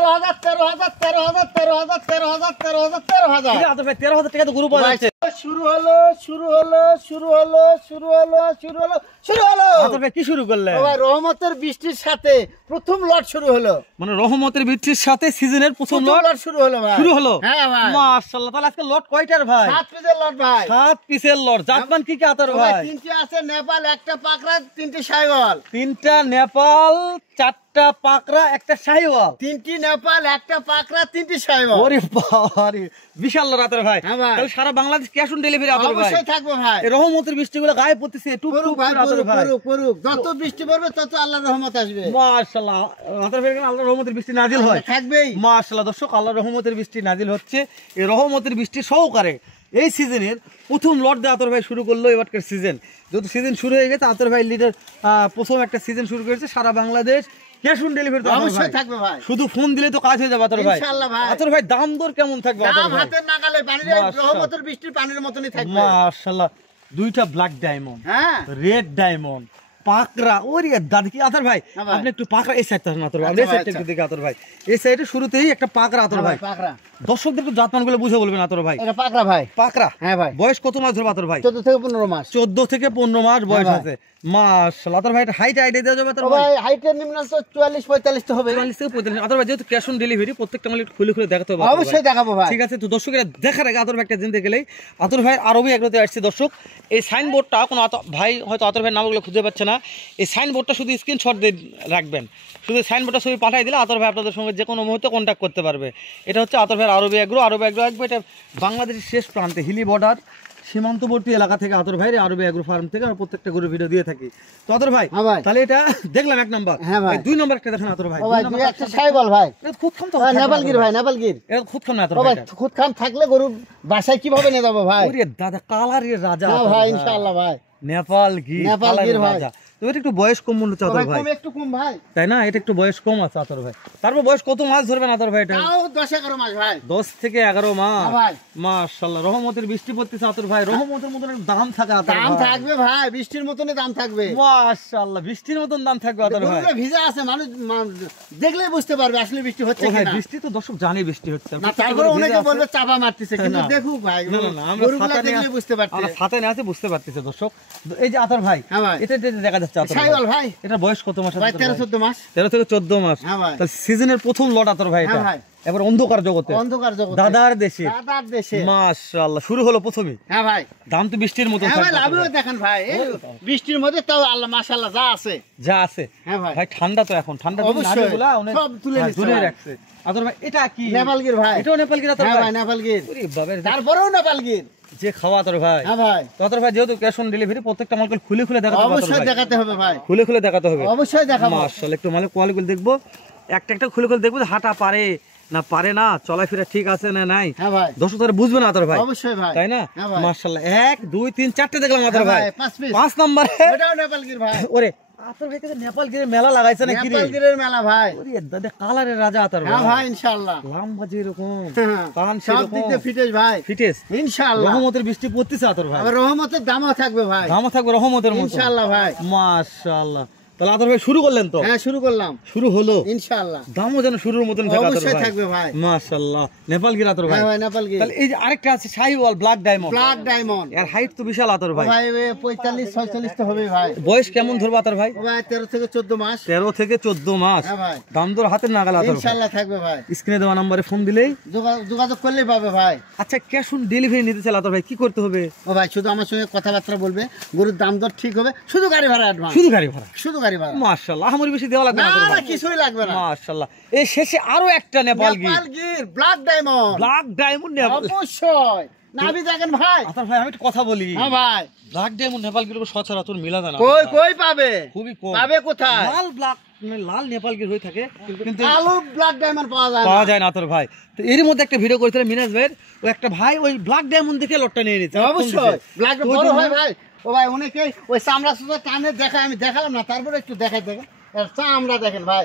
13,000 টাকা তো গরু পাওয়া যাচ্ছে। শুরু হলো কি শুরু করলে? রহমতের বৃষ্টির সাথে প্রথম লট শুরু হলো। মানে রহমতের বৃষ্টির সাথে সিজনের প্রথম লট শুরু হলো ভাই। শুরু হলো। হ্যাঁ ভাই, মাশাআল্লাহ। তাহলে আজকে লট কয়টার ভাই? 7 পিসের লট ভাই। 7 পিসের লট। জাতমান কি কি আতর ভাই? 3টি আছে নেপাল, একটা পাকড়া, 3টি শাহিওয়াল। 3টা নেপাল, 4টা পাকড়া, একটা শাহিওয়াল। 3টি নেপাল, একটা পাকড়া, 3টি শাহিওয়াল। ওরে বাবারে, বিশাল লট আতর ভাই। হ্যাঁ ভাই। তাহলে সারা বাংলাদেশ ক্যাশ অন ডেলিভারি আতর ভাই। অবশ্যই থাকবে ভাই। এই রহমতের বৃষ্টিগুলো গায়ে পড়তেছে টুপ টুপ করে আতর ভাই। পড়ুক। যত বৃষ্টি পড়বে তত আল্লাহর রহমত আসবে। মাশাআল্লাহ। আতর ভাই আল্লাহর রহমতের বৃষ্টি নাজিল হয়। থাকবেই। মাশাআল্লাহ দর্শক, আল্লাহর রহমতের বৃষ্টি নাজিল হচ্ছে। এই রহমতের বৃষ্টি সহকারে এই সিজনের প্রথম লট দিয়ে আতর ভাই শুরু করলো এবারকার সিজন। যেহেতু সিজন শুরু হয়ে গেছে, আতর ভাই লিডার প্রথম একটা সিজন শুরু করেছে। সারা বাংলাদেশ ক্যাশ অন ডেলিভারি অবশ্যই থাকবে ভাই। শুধু ফোন দিলে তো কাজ হয়ে যাবে আতর ভাই। ইনশাআল্লাহ ভাই। আতর ভাই দাম দর কেমন থাকবে আতর দাম ভাই? হাতের নাগালে, পানির রহমতের বৃষ্টির পানির মতনই থাকবে। মাশাআল্লাহ। 2টা ব্ল্যাক ডায়মন্ড, হ্যাঁ, রেড ডায়মন্ড, পাকড়া। ওরে দাদি কি আতর ভাই, আপনি একটু পাকড়া এই সাইডটা আতর ভাই, এই সাইডটা একটু দেখে আতর ভাই। এই সাইডে শুরুতেই একটা পাকড়া আতর ভাই। পাকড়া দর্শকদের একটু জাতমানগুলো বুঝে বলবেন আতর ভাই। এটা পাকড়া ভাই। পাকড়া, হ্যাঁ ভাই। বয়স কত মাস ধরে আতর ভাই? 14 থেকে 15 মাস। 14 থেকে 15 মাস বয়স আছে। মাশাআল্লাহ। আতর ভাই এটা হাইট আইডিয়া দেওয়া যাবে আতর ভাই? ভাই হাইটের নিম্নাংশ 44-45 তো হবে। 44 থেকে 45। আতর ভাই যেহেতু ক্যাশ অন ডেলিভারি, প্রত্যেকটা মাল খুলে খুলে দেখাতে হবে। অবশ্যই দেখাবো ভাই। ঠিক আছে, তো দর্শকেরা দেখার আগে আতর ভাই একটা জিনিস গেলেই, আতর ভাই আরবি এগুলোতে আসছে দর্শক। এই সাইনবোর্ডটা কোনো ভাই হয়তো আতর ভাইয়ের নামগুলো খুঁজে পাচ্ছে না, এই সাইনবোর্ডটা শুধু স্ক্রিনশট দিয়ে রাখবেন। শুধু সাইনবোর্ডটা ছবি পাঠিয়ে দিলে আতর ভাই আপনাদের সঙ্গে যে কোনো মুহূর্তে কন্ট্যাক্ট করতে পারবে। এটা হচ্ছে আতর ভাইয়ের আরবি এগ্রো আসবে। এটা বাংলাদেশের শেষ প্রান্তে হিলি বর্ডার সীমান্তবর্তী এলাকা থেকে আতর ভাই আরবি এগ্রো ফার্ম থেকে আমরা প্রত্যেকটা গরুর ভিডিও দিয়ে থাকি। তো আতর ভাই তাহলে এটা দেখলাম 1 নাম্বার। হ্যাঁ ভাই। 2 নাম্বার একটা দেখেন আতর ভাই। একটা শাহিওয়াল ভাই। এটা খুদখান তো নেপালগির ভাই, নেপালগির। এটা খুদখান না আতর ভাই। ভাই। খুদখান থাকলে গরু বাসায় কিভাবে নিয়ে যাবো ভাই? ওরে দাদা কালারের রাজা ভাই ইনশাআল্লাহ ভাই। নেপালগির ভাই। তো এটা একটু বয়স কম মনে হচ্ছে আতর ভাই। একটু কম ভাই, তাই না? এটা একটু বয়স কম আছে আতর ভাই। তারপর বয়স কত মাস ধরবেন আতর ভাই? এটা 10-11 মাস ভাই। 10 থেকে 11 মাস ভাই। মাশাআল্লাহ। রহমতের বৃষ্টি পড়তেছে আতর ভাই। রহমতের মতন দাম থাকে আতর ভাই। দাম থাকবে ভাই, বৃষ্টির মতনই দাম থাকবে। মাশাআল্লাহ, বৃষ্টির মতন দাম থাকবে আতর ভাই। গরুটা ভিজা আছে, মানুষ দেখলেই বুঝতে পারবে আসলে বৃষ্টি হচ্ছে কিনা। বৃষ্টি তো দর্শক জানি বৃষ্টি হচ্ছে না, তারপরে অনেকে বলবে চাপা মারতেছে, কিন্তু দেখুক ভাই গরুগুলো দেখলে বুঝতে পারছে। আমরা ছাতা নিয়ে আছে, বুঝতে পারতেছে দর্শক। এই যে আতর ভাই, হ্যাঁ ভাই, এটা দেখা যাচ্ছে আতর শাহিওয়াল ভাই। এটা বয়স কত মাস? ভাই 13-14 মাস। 13 থেকে 14 মাস। হ্যাঁ ভাই। তাহলে সিজনের প্রথম লট আতর ভাই এটা। হ্যাঁ ভাই। এবার অন্ধকার জগতে, অন্ধকার জগতে, দাদার দেশে। দাদার দেশে। মাশাআল্লাহ, শুরু হলো প্রথমে। হ্যাঁ ভাই। দাম তো বৃষ্টির মতো হ্যাঁ ভাই, লাভও দেখেন ভাই। এই বৃষ্টির মধ্যে তাও আল্লাহ মাশাআল্লাহ যা আছে। যা আছে। হ্যাঁ ভাই। ভাই ঠান্ডা তো এখন, ঠান্ডা অবশ্যই অনেক সব তুলে রাখছে আতর ভাই। এটা কি? নেপালগির ভাই। এটাও নেপালগির আতর ভাই? হ্যাঁ ভাই, নেপালগির। ওরে বাবা, তারপরেও নেপালগির যে খাওয়া আতর ভাই। হ্যাঁ ভাই। আতর ভাই যেহেতু ক্যাশ অন ডেলিভারি, প্রত্যেকটা মাল খুলে খুলে দেখাতে হবে। অবশ্যই দেখাতে হবে ভাই, খুলে খুলে দেখাতে হবে। অবশ্যই দেখাবো। মাশাআল্লাহ, একটু মালের কোয়ালিটি দেখবো, একটা একটা খুলে খুলে দেখবো হাঁটা পারে না পারে না, চলাফেরা ঠিক আছে না নাই। হ্যাঁ ভাই। দর্শক তারা বুঝবে না আতর ভাই। অবশ্যই ভাই, তাই না? মাশাআল্লাহ, 1 2 3 4টে দেখলাম আতর ভাই। 5 নম্বরে ওটাও নেপালগির ভাই। ওরে আতর ভাই থেকে নেপালগিরের মেলা লাগাইছে নাকি রে? নেপালগিরের মেলা ভাই। ওরে দাদা কালারের রাজা আতর ভাই। হ্যাঁ ভাই ইনশাআল্লাহ। লম্বা যে এরকম, কান সব সেরকম, দিক দিয়ে ফিটেস ভাই। ফিটেস ইনশাআল্লাহ। রহমতের বৃষ্টি পড়তেছে আতর ভাই। আবার রহমতের দামও থাকবে ভাই। দামও থাকবে রহমতের মতো ইনশাআল্লাহ ভাই। মাশাআল্লাহ। তাহলে আতর ভাই শুরু করলেন তো? হ্যাঁ শুরু করলাম, শুরু হলো ইনশাআল্লাহ। দামও যেন শুরুর মতন থাকে আতর অবশ্যই ভাই। থাকবে ভাই। মাশাআল্লাহ, নেপালগির আতর ভাই। হ্যাঁ ভাই, নেপালগির। তাহলে এই যে আরেকটা আছে Sahiwal black diamond. Black diamond, এর হাইট তো বিশাল আতর ভাই। ভাই 45-46 তো হবে ভাই। বয়স কেমন ধরবে আতর ভাই? ভাই 13 থেকে 14 মাস। 13 থেকে 14 মাস। হ্যাঁ ভাই। দাম দর হাতের নাগাল আতর ভাই। ইনশাআল্লাহ থাকবে ভাই। স্ক্রিনে দেওয়া নম্বরে ফোন দিলেই যোগাযোগ করলেই পাবে ভাই। আচ্ছা, ক্যাশ অন ডেলিভারি নিতে চাইলে আতর ভাই কি করতে হবে? ও ভাই শুধু আমার সঙ্গে কথাবার্তা বলবে, গরুর দাম দর ঠিক হবে, শুধু গাড়ি ভাড়া অ্যাডভান্স। শুধু গাড়ি ভাড়া? শুধু গাড়ি ভাড়া। মাশাআল্লাহ, আমার বেশি দেওয়া লাগবে না আতর না ভাই। কিছুই লাগবে না। মাশাআল্লাহ। এই শেষে আরো একটা নেপালগির। নেপালগির black diamond. Black diamond Nepal. অবশ্যই নাভি দেখেন ভাই। আতর ভাই আমি একটা কথা বলি। হ্যাঁ ভাই। ব্ল্যাক ডায়মন্ড নেপালগির সচরাচর মিলা যায় না। কই পাবে? খুবই কম পাবে কোথায়? লাল ব্ল্যাক লাল নেপালগির হয়ে থাকে, কিন্তু কালো ব্ল্যাক ডায়মন্ড পাওয়া যায় না আতর ভাই। তো এর মধ্যে একটা ভিডিও করেছিলাম মিনাজ ভাইয়ের, ও একটা ভাই ওই ব্ল্যাক ডায়মন্ড দেখে লটটা নিয়ে নিয়েছে। অবশ্যই ব্ল্যাক বড় হয় ভাই। ও ভাই অনেকে ওই চামড়া সুতা টানে দেখায়, আমি দেখালাম না, তারপরে একটু দেখাই দেখেন চামড়া দেখেন ভাই,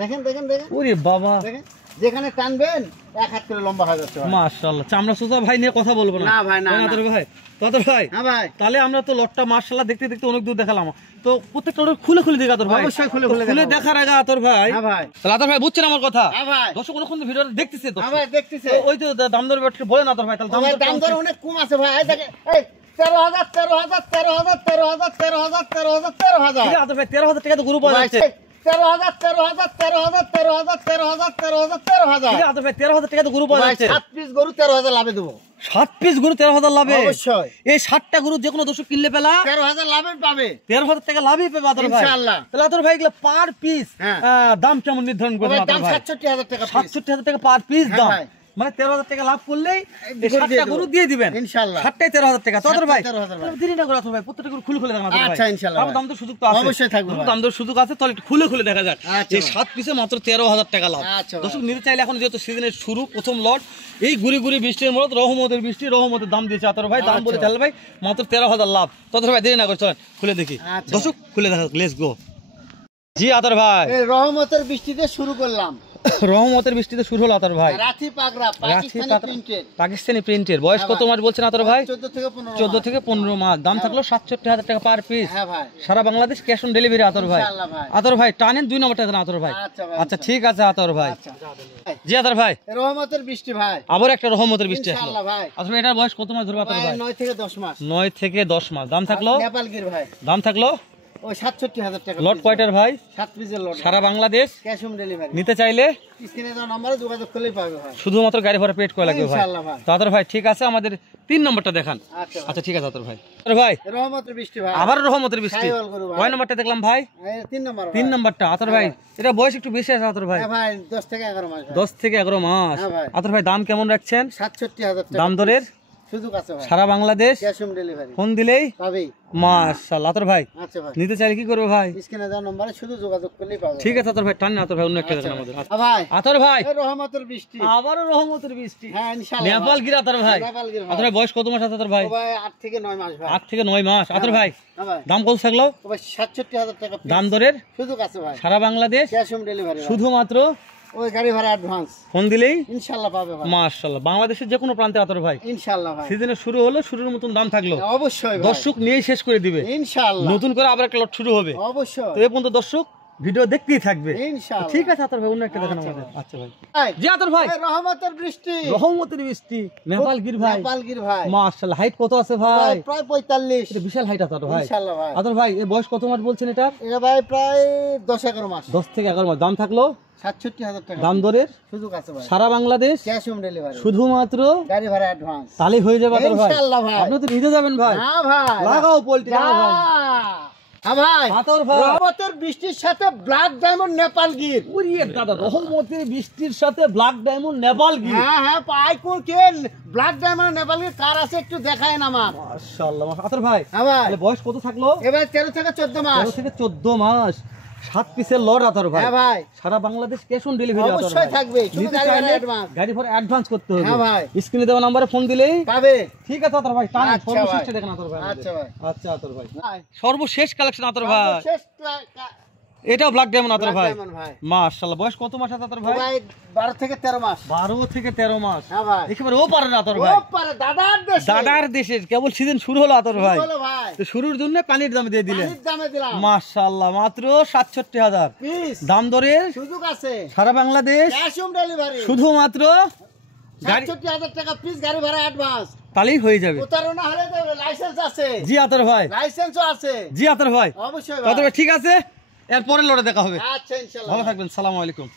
দেখেন দেখেন দেখেন। ওরে বাবা, দেখেন যেখানে টানবেন 1 হাত করে লম্বা হয়ে যাচ্ছে ভাই। মাশাআল্লাহ, চামড়া সুতা ভাই নিয়ে কথা বলবো না। না ভাই, না, আতর ভাই, আতর ভাই, হ্যাঁ ভাই, তাহলে আমরা তো লটটা মাশাআল্লাহ দেখতে দেখতে অনেক দূর দেখালাম, তো প্রত্যেকটা লট খুলে খুলে দেখা আতর ভাই। অবশ্যই খুলে খুলে খুলে দেখাবো। দেখার আগে আতর ভাই, হ্যাঁ ভাই, তাহলে আতর ভাই বুঝছেন আমার কথা? হ্যাঁ ভাই, দর্শক অনেকক্ষণ ভিডিওটা দেখতেছে তো, হ্যাঁ ভাই দেখতেছে। ওই তো দাম দর ব্যাপারটা বলেন আতর ভাই, তাহলে ভাই দাম দর অনেক কম আছে ভাই। এই দেখেন, এই 13,000 13,000 13,000 13,000 13,000 13,000 13,000 আতর ভাই 13,000 টাকা তো গরু পাওয়া যাচ্ছে। 13,000 13,000 13,000 13,000 13,000 13,000 13,000 আতর ভাই 13,000 টাকা তো গরু পাওয়া ভাই, যাচ্ছে। 7 পিস গরু 13,000 লাভে দেবো। 7 পিস গরু 13,000 লাভে? অবশ্যই। এই 7টা গরু যে কোনো দর্শক কিনলে পেলা 13,000 লাভে পাবে 13,000 টাকা লাভই পাবে আতর ভাই। ইনশাআল্লাহ। তাহলে আতর ভাই এগুলো পার পিস হ্যাঁ। দাম কেমন নির্ধারণ করবেন ভাই, আতর দাম ভাই? 67,000 টাকা পিস। 67,000 টাকা পার পিস হ্যাঁ দাম, ভাই। মানে 13,000 টাকা লাভ করলেই এই গরু দিয়ে 7টা দেবো। গরু দিয়ে দিবেন ইনশাআল্লাহ। 7টাই 13,000 টাকা। তো আতর ভাই 13,000 ভাই। দেরি না করে আতর ভাই প্রত্যেকটা গরু খুলে খুলে দেখান আতর ভাই। আচ্ছা, ইনশাআল্লাহ তারপর ভাই। দাম তো সুযোগ তো আছে, অবশ্যই থাকবে তারপর ভাই। দাম দর সুযোগ আছে, তাহলে একটু খুলে খুলে দেখা যাক। আচ্ছা এই ভাই। 7 পিসে মাত্র 13,000 টাকা লাভ। আচ্ছা ভাই। দর্শক নিতে চাইলে এখন যেহেতু সিজনের শুরু, প্রথম লট, এই গুড়ি গুড়ি বৃষ্টির মূলত রহমতের বৃষ্টি, রহমতের দাম দিয়েছে আতর ভাই, দাম আচ্ছা বলে ভাই। তাহলে ভাই মাত্র 13,000 লাভ। তো আতর ভাই দেরি না করে চলেন খুলে দেখি। আচ্ছা দর্শক খুলে দেখা, লেটস গো। জি আতর ভাই, এই রহমতের বৃষ্টিতে শুরু করলাম। রহমতের বৃষ্টিতে শুরু হলো আতর ভাই। রাঠি পাগড়া পাকিস্তানি প্রিন্টেড, পাকিস্তানি প্রিন্টের। বয়স কত মাস বলছেন আতর ভাই? 14 থেকে 15 14 থেকে 15 মাস। দাম থাকলো 67,000 টাকা পার পিস। হ্যাঁ ভাই, সারা বাংলাদেশ ক্যাশ অন ডেলিভারি আতর ভাই। ইনশাআল্লাহ ভাই। আতর ভাই টানেন 2 নম্বরটা দেন আতর ভাই। আচ্ছা ভাই, আচ্ছা ঠিক আছে আতর ভাই। আচ্ছা। জি আতর ভাই, এই রহমতের বৃষ্টি ভাই, আবার একটা রহমতের বৃষ্টি আসলো। ইনশাআল্লাহ ভাই। আতর ভাই এটার বয়স কত মাস ধরবে আতর ভাই ভাই? 9 থেকে 10 মাস। 9 থেকে 10 মাস। দাম থাকলো, নেপালগির ভাই, দাম থাকলো ওই 67,000 টাকা লট কয়টার ভাই? 7 পিসের লট, সারা বাংলাদেশ ক্যাশ অন ডেলিভারি। নিতে চাইলে স্ক্রিনে দেওয়া নম্বরে যোগাযোগ করলেই পাবে ভাই। শুধুমাত্র গাড়ি ভাড়া পেড করে লাগবে ভাই। ইনশাআল্লাহ ভাই। তো আতর ভাই ঠিক আছে, আমাদের 3 নম্বরটা দেখান। আচ্ছা ভাই। আচ্ছা ঠিক আছে আতর ভাই। আতর ভাই রহমতের বৃষ্টি ভাই, আবার রহমতের বৃষ্টি। সাইওয়াল গরু ভাই। কয় নম্বরটা দেখলাম ভাই? এই 3 নম্বর ভাই। 3 নম্বরটা আতর ভাই। এটা বয়স একটু বেশি আছে আতর ভাই, হ্যাঁ ভাই, 10 থেকে 11 মাস ভাই। 10 থেকে 11 মাস। হ্যাঁ ভাই। আতর ভাই দাম কেমন রাখছেন? 67,000 টাকা দাম দরের সুযোগ আছে ভাই, সারা Bangladesh cash on delivery phone দিলেই পাবেই। মাশাআল্লাহ। আতর ভাই আচ্ছা ভাই, নিতে চাইলে কি করবে ভাই? স্ক্রিনে দেওয়া নম্বরে শুধু যোগাযোগ করলেই পাবে। ঠিক আছে আতর ভাই, টান না আতর ভাই, অন্য একটা দেখেন আমাদের। ভাই, আতর ভাই এই রহমতের বৃষ্টি, আবারও রহমতের বৃষ্টি। হ্যাঁ ইনশাআল্লাহ। নেপাল গিরা আতর ভাই। নেপালগির ভাই। আতর ভাই বয়স কত মাস আছে আতর ভাই? ও ভাই 8 থেকে 9 মাস ভাই। 8 থেকে 9 মাস। আতর ভাই হ্যাঁ ভাই, দাম কত থাকলো? ও ভাই 67,000 টাকা piece। দাম দরের সুযোগ আছে ভাই, সারা বাংলাদেশ ক্যাশ অন ডেলিভারি। শুধুমাত্র ওই গাড়ি ভাড়া অ্যাডভান্স ফোন দিলেই ইনশাআল্লাহ পাবে ভাই, মাশাআল্লাহ। বাংলাদেশের যে কোনো প্রান্তে আতর ভাই ইনশাআল্লাহ ভাই। সিজনের শুরু হলো, শুরুর মতন দাম থাকলো, অবশ্যই ভাই, দর্শক নিয়েই শেষ করে দিবে। ইনশাআল্লাহ নতুন করে আবার একটা লট শুরু হবে। অবশ্যই তো এই পর্যন্ত দর্শক ভিডিও দেখতেই থাকবে। ইনশাআল্লাহ। ঠিক আছে আতর ভাই, অন্য একটা দেখেন আমাদের। আচ্ছা ভাই। ভাই, জি আতর ভাই, এই রহমতের বৃষ্টি, রহমতের বৃষ্টি, নেপাল গির ভাই। নেপালগির ভাই। মাশাআল্লাহ। হাইট কত আছে ভাই? ভাই প্রায় 45। এটা বিশাল হাইট আতর ভাই। ইনশাআল্লাহ ভাই। আতর ভাই এই বয়স কত মাস বলছেন এটা? এটা ভাই প্রায় 10-11 মাস। 10 থেকে 11 মাস। দাম থাকলো 67,000 টাকা দাম দরের সুযোগ আছে ভাই, সারা বাংলাদেশ ক্যাশ অন ডেলিভারি, শুধুমাত্র গাড়ি ভাড়া অ্যাডভান্স। তালি হয়ে যাবে আতর ভাই। ইনশাআল্লাহ ভাই। আপনি তো নিজে যাবেন ভাই। হ্যাঁ ভাই, লাগাও পোল্ট্রি যা। লাগাও ভাই। হ্যাঁ ভাই, আতর ভাই। রহমতের বৃষ্টির সাথে ব্ল্যাক ডায়মন্ড নেপালগির। ওরে দাদা, রহমতের বৃষ্টির সাথে ব্ল্যাক ডায়মন্ড নেপাল গির। হ্যাঁ হ্যাঁ, পাই কোন কে ব্ল্যাক ডায়মন্ড নেপালগির কার আছে একটু দেখায়েন আমার। মাশাআল্লাহ। আতর ভাই হ্যাঁ ভাই, তাহলে বয়স কত থাকলো? এবার 13 থেকে 14 মাস। 13 থেকে 14 মাস। 7 পিসের লট আতর ভাই। হ্যাঁ ভাই, সারা বাংলাদেশ ক্যাশ অন ডেলিভারি আতর অবশ্যই ভাই। থাকবে, শুধু নিতে গাড়ি ভাড়া চাইলে অ্যাডভান্স গাড়ি ভাড়া অ্যাডভান্স করতে হবে। হ্যাঁ ভাই, স্ক্রিনে দেওয়া নম্বরে ফোন দিলেই পাবে। ঠিক আছে আতর ভাই। টান আচ্ছা সর্বশেষ ভাই। দেখেন আতর ভাই আমাদের। আচ্ছা ভাই। আচ্ছা আতর ভাই, ভাই, সর্বশেষ কালেকশন আতর ভাই। শেষ এটাও ব্ল্যাক ডায়মন্ড আতর ব্ল্যাক ভাই। ডায়মন্ড ভাই। মাশাআল্লাহ। বয়স কত মাস আছে আতর ভাই? ভাই 12 থেকে 13 মাস। 12 থেকে 13 মাস। হ্যাঁ ভাই, একেবারে ও পারে না আতর ভাই। ও পারে দাদার দেশে। দাদার দেশের কেবল সিজন শুরু হলো আতর ভাই। বলো ভাই, তো শুরুর জন্য পানির দাম দিয়ে দিলেন। পানির দামে দিলাম মাশাআল্লাহ। মাত্র 67,000 পিস, দাম দরের সুযোগ আছে, সারা বাংলাদেশ ক্যাশ অন ডেলিভারি, শুধুমাত্র গাড়ি 67,000 টাকা পিস, গাড়ি ভাড়া অ্যাডভান্স। তালেই হয়ে যাবে। প্রতারণা হলে দেবে, লাইসেন্স আছে, জি আতর ভাই। লাইসেন্সও আছে। জি আতর ভাই। অবশ্যই আতর ভাই। ভাই ঠিক আছে, এর পরের লড়ে দেখা হবে। আচ্ছা ইনশাআল্লাহ। ভালো থাকবেন। সালামু আলাইকুম।